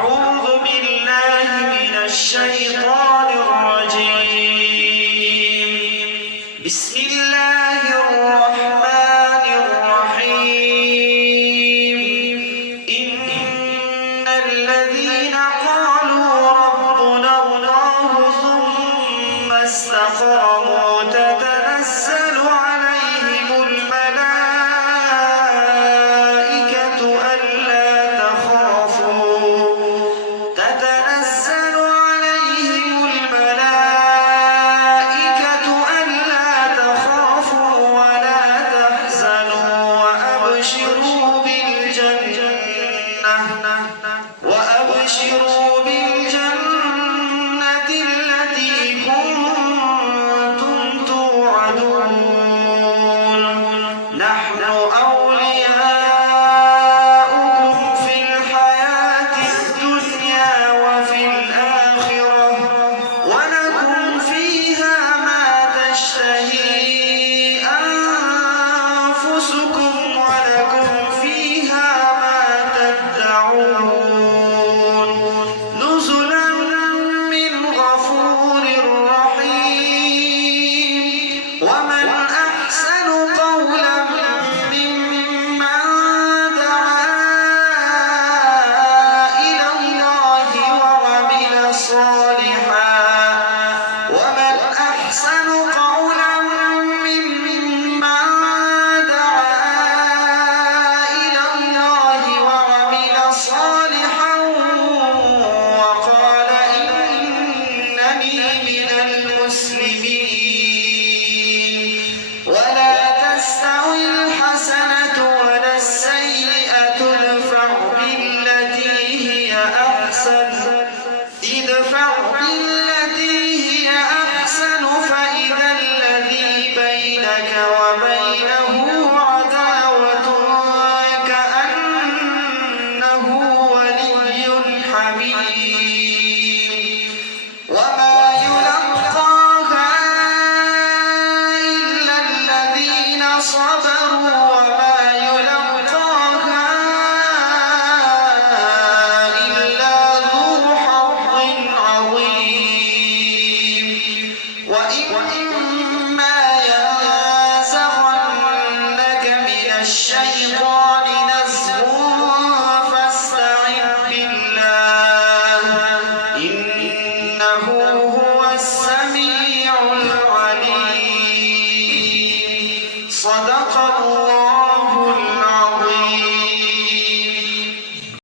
أعوذ بالله من الشيطان الرجيم. بسم الله الرحمن الرحيم. إن الذين قالوا ربنا الله ثم استقاموا تتنزل عليهم الملائكة ألا تخافوا ولا تحزنوا وأبشروا بالجنة التي كنتم توعدون. نحن أولياؤكم في الحياة الدنيا وفي الآخرة ولكم فيها ما تشتهي أنفسكم ولكم فيها ما تدعون.